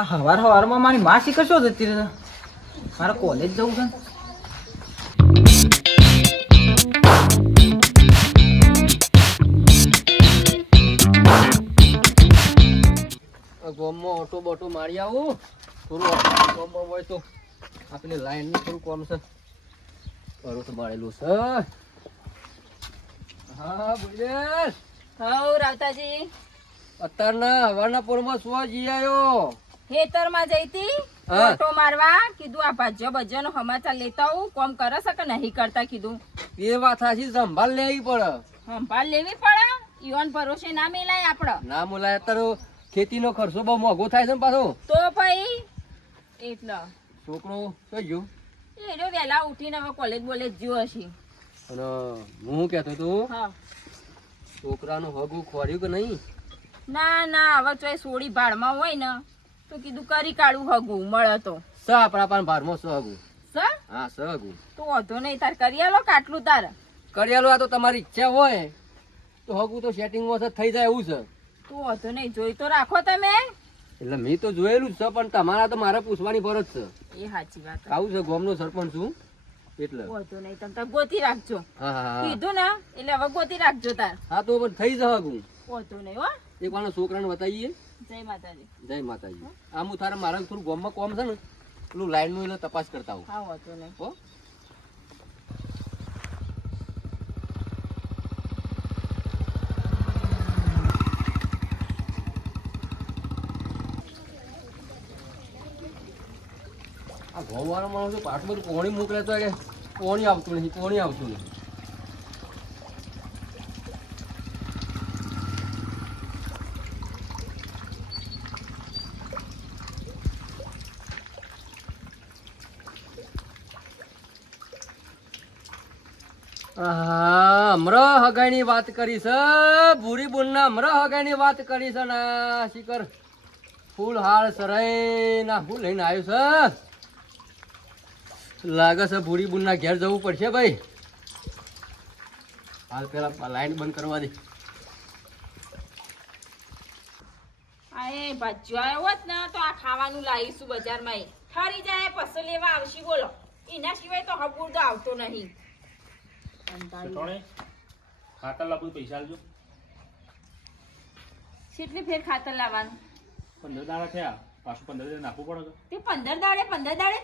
આ હવારમાં મારી માં શીખર શું જતી રહે? મારે કોલેજ જવું છે. ગોમમાં ઓટો બોટો મારી આવું થોડું ગોમમાં હોય તો આપણે લાઈન નું થોડું કોમ છે બરોબર તો મારેલું છે. હા બોલે હઉ રાવતાજી અત્યારના હવાના પોરમાં શું જી આવ્યો? ખેતરમાં જઈતી હા. ઓટો મારવા કીધું આ ભાજ્યો ભજ્યો સમાચાર લેતા હું કોમ કરે છે કે નહીં કરતા કીધું એ વાત સાચી, સંભાળ લેવી પડે. સંભાળ લેવી પડે. ઈવન ભરોસે ના મેલાય આપડે ના બોલાય અત્યારે ખેતીનો ખર્ચો બહુ મોંઘો થાય છે ને પાછો. તો ભાઈ એટલે છોકરો થઈ ગયું એ વેલા ઉઠીને હવે કોલેજ બોલેજ જ્યો હશે. અને હું કહેતો તું હા છોકરાનું હગું ખોર્યું કે નહીં? ના ના હવે ચોય સોડી ભાડમાં હોય ને તો કીધું કરી કાઢું હગું મળે તો સ આપણા પાન ભારમાં સ હગું. સર હા સ હગું તો વાંધો નહીં તાર કરી આલો કાટલું તાર. કરિયાલો આ તો તમારી ઈચ્છા હોય તો હગું તો સેટિંગમાં છે થઈ જાય એવું છે. તો વાંધો નહીં જોઈ તો રાખો તમે. એટલે મેં તો જોયેલું જ છે પણ તમારા તો મારે પૂછવાની ફરજ છે. એ સાચી વાત. આવું છે ગામનો સરપંચ છું એટલે. વાંધો નહીં તમે તાર ગોતી રાખજો. હા હા હા કીધું ને એટલે હવે ગોતી રાખજો તાર. હા તો પણ થઈ જશે હગું. વાંધો નહીં હો. એક વાર છોકરાને બતાવીએ. જય માતાજી. જય માતાજી. આમ હું તારે મારા થોડું ગામમાં કોમ છે ને પેલું લાઈનનું એટલે તપાસ કરતા આવું. હા વાંધો નહીં. હો આ ઘઉંવાળો માણસ પાછું બધું પોણી મોકલે તો કે પોણી આવતું નથી પોણી આવતું નથી. હમણાં હગાઈની વાત કરી છે ભૂરી બોલના હમણાં હગાઈની વાત કરી છે ને શિખર ફૂલ હાર સરાઈ ના હું લઈને આવ્યો છે. લાગે છે ભૂરી બોલના ઘેર જવું પડશે ભાઈ. હાલ પેલા લાઈન બંધ કરવા દે. આ એ ભાજ્યો આવ્યો હોત ને તો આ ખાવાનું લાવીશું બજારમાં. એ ઠરી જાય પછી લેવા આવશે બોલો. એના સિવાય તો હપુર તો આવતો નહીં. ખાતર લાવવું પૈસા આલજો. કેટલી ફેર ખાતર લાવવાનું? 15 દાડા થયા પાછું 15 દાડા નાખવું પડે. તે 15 દાડે જ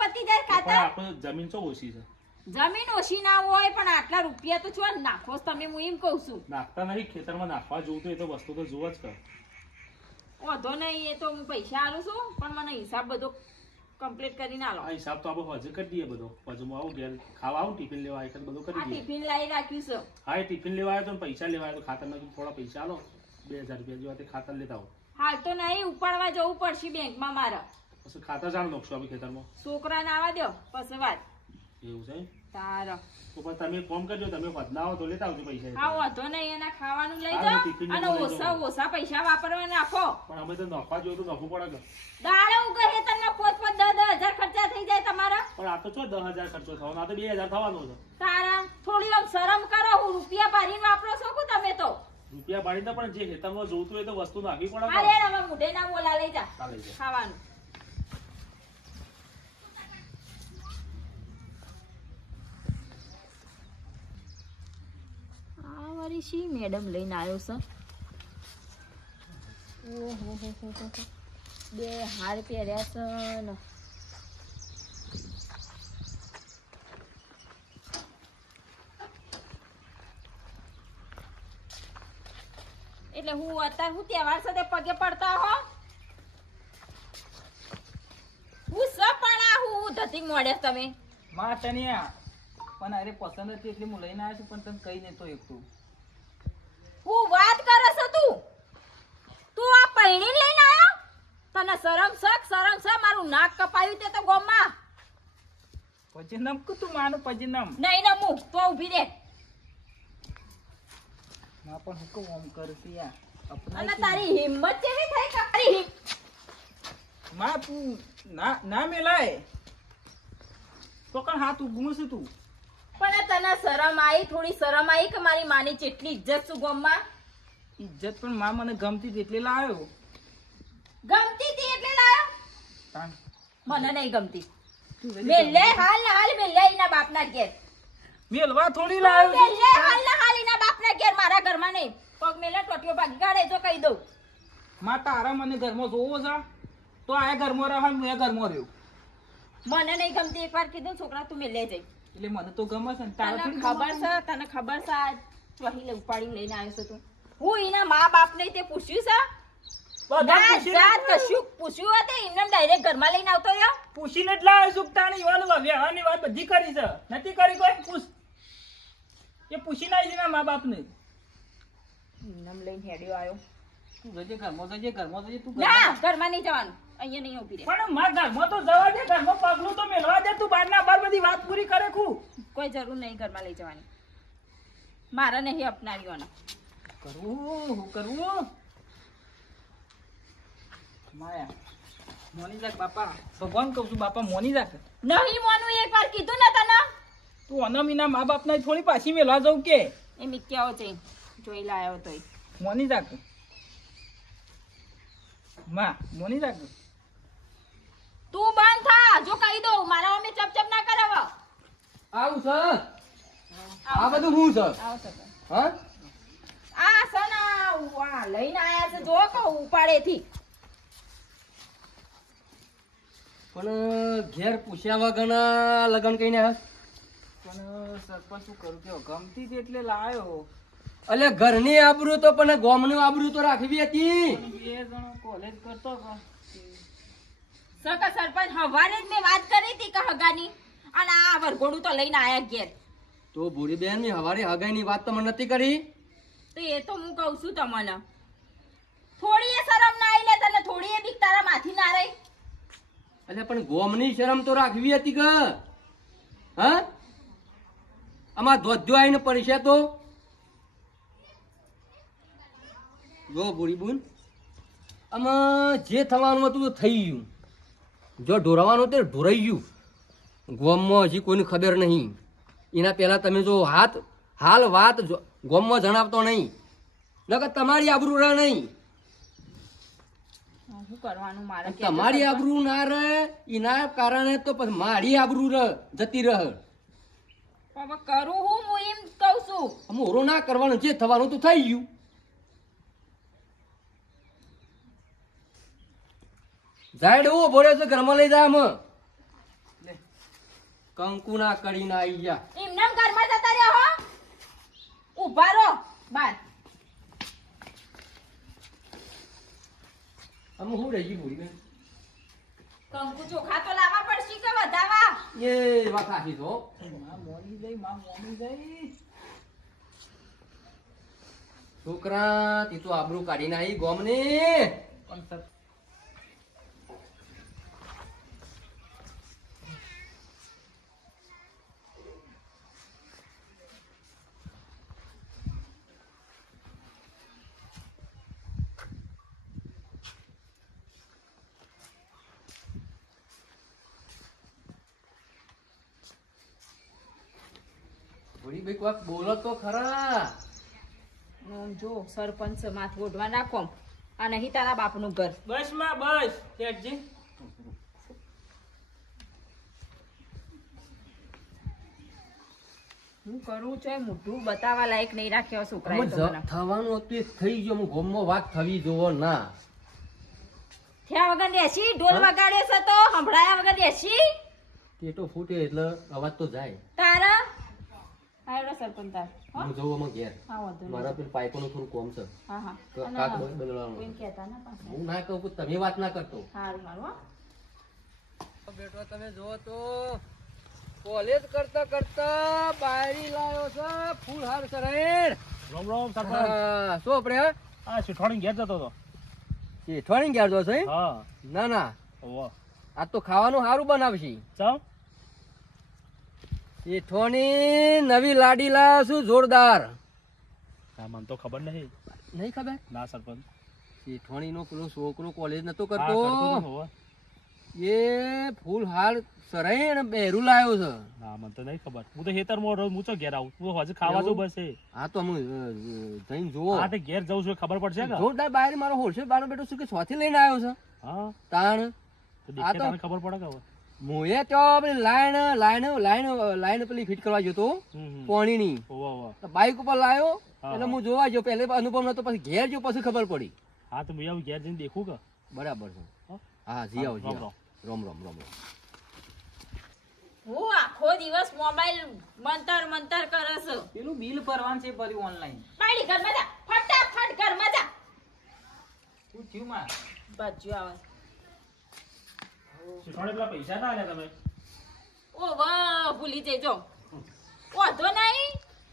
પતી જાય પણ ખાતર. આપણે જમીન તો ઓછી છે. જમીન ઓછી ના હોય પણ આટલા રૂપિયા તો છો નાખો જ તમે. હું એમ કહું છું. નાખતા નહીં ખેતરમાં નાખવા જોવું તો એ તો વસ્તુ તો જોવા જ કર. વાંધો નહીં એ તો હું પૈસા આલું છું પણ મને હિસાબ બધો કમ્પ્લીટ કરીને આલો. આ હિસાબ તો આપણે હજુ કરી દઈએ બધો. હજુ હું આવું ઘેર ખાવા આવું ટિફિન લેવા આવે બધું આ કરી દઈએ. ટિફિન લાવી રાખ્યું છે. હા એ ટિફિન લેવા આવ્યો તો ને પૈસા લેવા આવ્યો તો ખાતરના થોડા પૈસા આલો 2000 રૂપિયા જેવા તે ખાતર લેતા આવો. હાલ તો નહીં ઉપાડવા જવું પડશે બેંકમાં મારે. પછી ખાતર જાણ નાખશું આપણે ખેતરમાં. છોકરાને આવવા દો પછી વાત. એવું છે તારો તો પણ તમે ફોન કરજો તમે બદલાવો તો લેતા આવજો પૈસા. હા વાંધો નહીં એના ખાવાનું લઈ હા, જાઓ ટિફિન અને લઈ જાઓ. ઓછા પૈસા વાપરવા નાખો. પણ અમે તો નાખવા જોઈએ તો નાખવું પડે કે. દાડે ઉગે તમને 5,000 ખર્ચા થઈ જાય તમારા. પણ આ તો ચો 10,000 ખર્ચો થવાનો આ તો 2,000 થવાનો છે. તારા થોડી આમ શરમ કરો. હું રૂપિયા ભરીને વાપરો છો કે તમે તો. રૂપિયા બાળીને પણ જે ખેતરમાં જોતું હોય તો વસ્તુ નાખવી પડે અરે હવે મુઢે ના બોલા લઈ જા ચાલે છે. ખાવાનું. આ વારી શી મેડમ લઈને આવ્યો છે. ઓહો હો હો હો. બે હાર પહેર્યા છે ને એટલે હું અત્યારે હું તહેવાર સાથે પગે પડતા હો હું સપણા હું ધતિંગ મોડે તમે. માં તનિયા પણ અરે પસંદ હતી એટલે હું લઈને આવ્યો છું પણ તને કઈ નતો એકતું. હું વાત કરે છે તું આ પૈણી લઈને આવ્યો? તને શરમ છે? મારું નાક કપાયું તે તો ગોમમાં પછી નમ કે તું માનું પછી નમ નહીં નમું તો ઊભી રે. માં પણ હું કહું આમ કરતી યાર અને અપનાય તારી હિંમત કેવી થઈ કે તારી માં તું ના મેલાય તો કણ હાથ ઉગમું છે તું. પણ તને શરમ આવી? થોડી શરમ આવી કે મારી માની જેટલી ઇજ્જત છું ગોમમાં? ઇજ્જત પણ માં મને ગમતી હતી એટલે લાવ્યો. ગમતી હતી એટલે લાયો? તાન. મને નહીં ગમતી તું જજે મેલે હાલ ને હાલ મેલે એના બાપના ઘેર મેલવા થોડી લાવ્યો છું. મેલે હાલ ને હાલ એના બાપના ઘેર મારા ઘરમાં નહીં પગ મેલે ટોટીઓ ભાગી કાઢે તો કહી દઉં માં તારા મને ઘરમાં જોવો છે તો આ ઘરમાં રહે હું એ ઘરમાં રહ્યો મને નહીં ગમતી એકવાર કીધું છોકરા તું મેલે જઈ એટલે મને તો ગમે છે ને તારે તને થોડી ખબર છે તને ખબર છે આ વહી ઉપાડીને લઈને આવ્યો છે તું હું એના મા બાપ ને તે પૂછ્યું છે બધા ના પૂછીને જાત કશું પૂછ્યું હતું એમને ડાયરેક્ટ ઘરમાં લઈને આવતો રહ્યો પૂછીને જ લાવ્યો છું. તાણી ઈવાનું વ્યવહારની વાત બધી કરી છે નથી કરી કોઈ પૂછ એ પૂછીને આવી છે ને મા બાપને એમને લઈને હેડ્યો આવ્યો તું જજે ઘરમાં જજે તું ના ઘરમાં નહીં જવાનું અહીંયા નહીં ઉભી રહે પણ મારા ઘરમાં તો જવા દે ઘરમાં પગલું તો મેલવા દે તું બાર ના બાર બધી વાત પૂરી કરે ખું કોઈ જરૂર નહીં ઘરમાં લઈ જવાની મારે નહીં અપનાવ્યો કરવું માયા મોની જાક બાપા ભગવાન કહું છું બાપા મોની જાક નહીં મોનું એકવાર કીધું ને તને તું અનમીના મા બાપને થોડી પાછી મેલવા જવું કે એ મિક્યાઓ છે જોઈ લાયો તોય મોની જાક માં મોની જાક તું બંધ થા જો કહી દઉં મારા મમ્મી ચપચપ ના કરાવ આવું છે આ બધું હું છે આવો સર હા આ સના આ લઈને આયા છે જો કહું ઉપાડેથી પણ ઘેર પૂછ્યા વગરના લગન કઈને હસ પણ સરપંચ શું કરું કે ગમતી હતી એટલે લાયો અલે ઘરની આબરૂ તો પણ ગોમનું આબરૂ તો રાખવી હતી બે જણો કોલેજ કરતો સકા સરપંચ હવારે જ મેં વાત કરી હતી કે હગાની અને આ વરઘોડું તો લઈને આયા ઘેર તો ભૂરી બેન ની હવારે હગાઈની વાત તો મને નથી કરી તો એ તો હું કહું છું તમને થોડી એ શરમ ના આવી લે તને થોડી એ બીક તારા માથી ના રહી અલે પણ ગોમની શરમ તો રાખવી હતી કે હા આમાં ધોધ્યો આવીને પડશે તો જો ભૂરી બુન આમાં જે થવાનું હતું તો થઈ ગયું જો ઢોરવાનું તે ઢોરાઈ ગયું ગોમમાં હજી કોઈને ખબર નહીં એના પહેલા તમે જો હાલ વાત ગોમમાં જણાવતો નહીં નકર તમારી આબરૂ રહે નહીં શું કરવાનું મારે તમારી આબરૂ ના રહે એના કારણે તો પછી મારી આબરૂ જતી રહે હવે કરું હું એમ કહું છું મોરો ના કરવાનું જે થવાનું તો થઈ ગયું ઝાડ એવો ભરે છે ઘરમાં લઈ જા અમે કંકુ ના કરીને આવી જા એમને ઘરમાં જતા રહ્યા હો ઉભા રહો બાર અમે શું રહી ગઈ ભૂરી બેન કંકુ ચોખા તો લાવવા પડશે કે વધાવા એ વાત સાચી છો માં મોની જઈ છોકરા તી તો આબરૂ કાઢીને આવી ગોમને પણ ભૂરી ભાઈ કોઈક બોલો તો ખરા આમ જો સરપંચ માથું ઓઢવા નાખો આ નહીં તારા બાપનું ઘર બસ માં બસ શેઠજી હું કરું છું મોઢું બતાવવા લાયક નહીં રાખ્યો છોકરાએ તો મને થવાનું હતું એ થઈ ગયું હું ગોમમાં વાત થવી જોવો ના થયા વગર દેશી ઢોલ વગાડે છે તો સંભળાયા વગર દેશી ટેટો ફૂટે એટલે અવાજ તો જાય તારા આયરો સરપંચ તાર હો? હું જવું અમે ઘેર હા વાંધો નહીં. મારા પેલું પાઇપોનું થોડું કોમ છે હા હા તો અને કાક બદલવાનું કોઈને કહેતા ના પાછા હું ના કહું પણ તમે વાત ના કરતો સારું મારું હો બેટો તમે જો તો કોલેજ કરતા કરતા બાયરી લાવ્યો છે ફૂલ હાર સરેડ રોમ રોમ સરપંચ હા શું આપણે આ શેઠવાણી ઘેર જતો હતો શેઠવાણી ગયા છો છે હા ના ના ઓવો આ તો ખાવાનું સારું બનાવશે ચાલ શેઠવાની નવી લાડી લાવ્યો છું જોરદાર હા મને તો ખબર નહીં નહીં ખબર ના સરપંચ શેઠવાણી નો પેલો છોકરો કોલેજ નતો હા, કરતો હતો, કરતો હોવે. એ ફૂલ હાર સરાઈ અને બેરું લાવ્યો છે ના મને તો નહીં ખબર હું તો ખેતરમાં રહું હું તો ઘેર આવું તું હજુ ખાવા જવું બસ એ. હા તો અમે જઈને જુઓ હા તે ઘેર જવું છું ખબર પડશે કે જોરદાર બાયરી મારો હોલસેલ બાનો બેટો શું કે સ્વાથી લઈને આવ્યો છે હા તાણ તો આ દેખે તો તને ખબર પડે કે હવે મોએ ત્યાં પેલી લાઈન પેલી ફિટ કરવા ગયો તો પાણીની ઓવા ઓવા તો બાઈક ઉપર લાવ્યો હા, એટલે હા. હું જોવા ગયો પહેલે અનુભવ નતો પછી ઘેર જો પછી ખબર પડી હા તો હું આવું ઘેર જઈને દેખું કે બરાબર છે હો? હા જી આવો જી રામ આવો. રામ રામ રામ રામ હું આખો દિવસ મોબાઈલ મંતર કરે છે પેલું બિલ ભરવાનું છે ભર્યું ઓનલાઈન પાડી ઘરમાં જા ફટાફટ ઘરમાં જા શું થયું માં બાજુ આવે શીખવાડે પેલા પૈસા ના આલ્યા તમે ઓ વાહ ભૂલી જજો વાંધો નહીં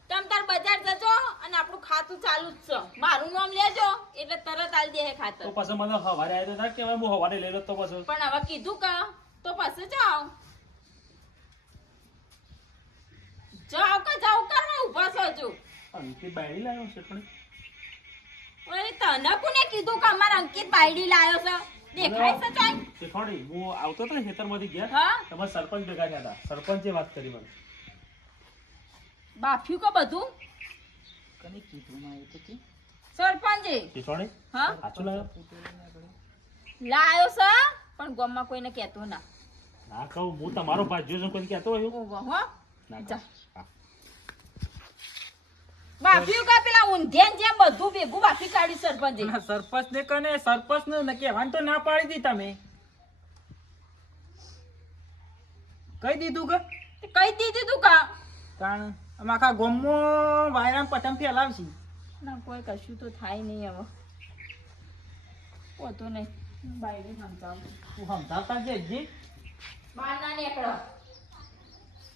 તમ તાર બજાર જજો અને આપણું ખાતું ચાલુ જ છે મારું નામ લેજો એટલે તરત આલ દે તો ખાતર પછી મને હવારે આવ્યો તો ના કહેવાય હું હવારે લઈ લો તો પછી પણ હવે કીધું કા તો પછી જાઓ જાઓ કરવા ઊભા છો હજુ અંકિત બાયડી લાવ્યો શીખવાડે ઓય તને કોને કીધું કે અમાર અંકિત બાયડી લાયો છે દેખાય છે ચાઈ શીખવાડી હું આવતો હતો ને ખેતરમાંથી ગયા હા તમારા સરપંચ ભેગા થયા હતા સરપંચે વાત કરી મને બાફ્યું કે બધું કને કીધું માં એ તો કે સરપંચે શીખવાડે હા સાચું લાવ્યો લાયો છે પણ ગામમાં કોઈને કહેતો ના ના કહું હું તમારો ભાઈ જો કોઈ કહેતો હોય ઓહો હો ના જા. કહું. હા. બાફ્યું કે પેલા ઊંધિયાન જેમ બધું ભેગું બાફી કાઢ્યું સરપંચે સરપંચ ને કને સરપંચ ને કહેવાનું તો ના પાડી દી તમે કઈ દીધું કે તે કઈ દીધી તું કા કારણ અમે આખા ગામમાં વાયરામ પતંગ ફેલાવશી ના કોઈ કશું તો થાય નહીં હવે પોતો નહીં બાયડી સમજાવું તું સમજાવતા છે જી બહાર ના નીકળો